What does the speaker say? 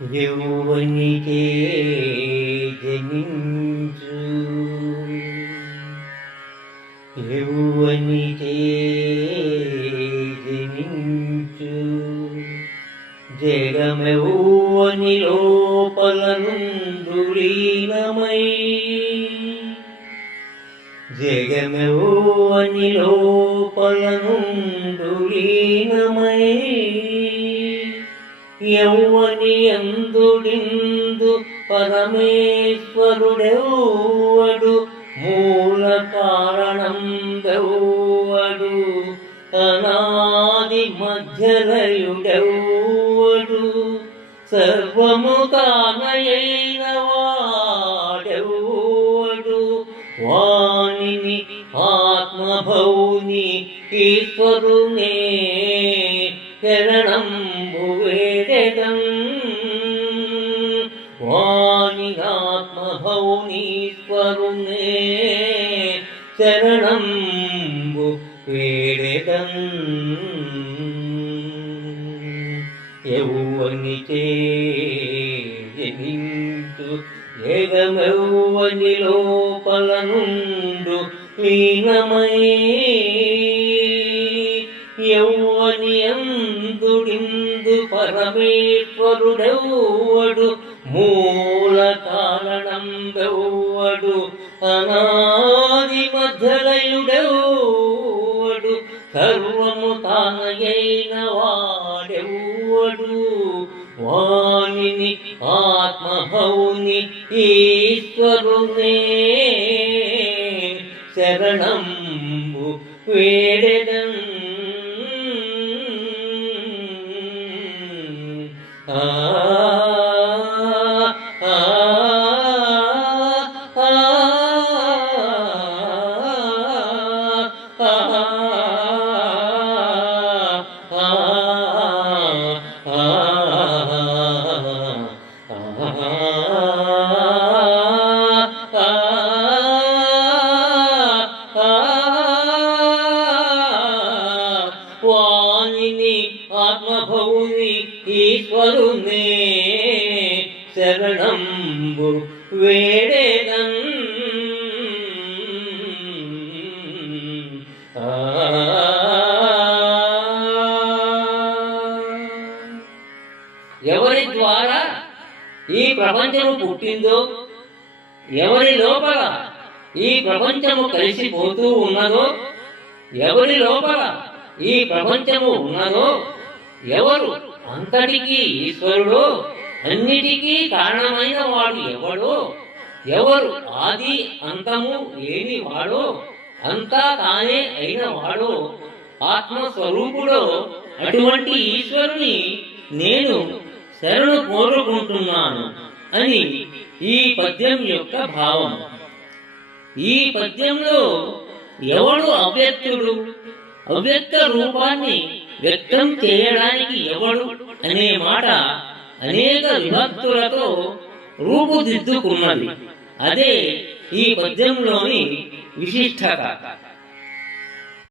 యౌవనికే జనించు యౌవనికే జనించు జగమెవ్వని లోపల నుండు లీనమై జగమెవ్వని లోపల నుండు లీనమై యౌవని యందుడిందు పరమేశ్వరుడెవ్వడు మూల కారణం దెవ్వడు అనాది మధ్యలయుడెవ్వడు సర్వము తానయైన వాడెవ్వడు వానిని ఆత్మభౌని ఈశ్వరునే శరణంబు వేదెదం వాని ఆత్మభౌనీశ్వరునే శరణంబు వేదెదం యౌవనికే జనించు ఏగమెవ్వని లోపల నుండు లీనమై యౌవని యందుడిందు పరమేశ్వరుడెవ్వడు మూల కారణం దెవ్వడు అనాది మధ్యలయుడెవ్వడు సర్వము తానయైన వాడెవ్వడు వానిని ఆత్మభౌని ఈశ్వరునే శరణంబు వేడెదం వానిని ఆత్మభౌని ఈశ్వరునే శరణంబు వేడెదం ఎవరి ద్వారా ఈ ప్రపంచము పుట్టిందో ఎవరి లోపల ఈ ప్రపంచము కలిసిపోతూ ఉన్నదో ఎవరి లోపల ఈ ప్రపంచము ఉన్నదో ఎవరు అంతటికీ ఈశ్వరుడో అన్నిటికీ కారణమైన వాడు ఎవడో ఎవరు ఆది అంతము లేని వాడో అంతా తానే అయిన వాడో ఆత్మస్వరూపుడో అటువంటి ఈశ్వరుని నేను శరణు కోరుకుంటున్నాను అని ఈ పద్యం యొక్క భావం. ఈ పద్యంలో ఎవడు అవ్యక్తుడు, అవ్యక్త రూపాన్ని వ్యక్తం చేయడానికి ఎవడు అనే మాట అనేక విభక్తులతో రూపుదిద్దుకున్నది. అదే ఈ పద్యంలోని విశిష్టత.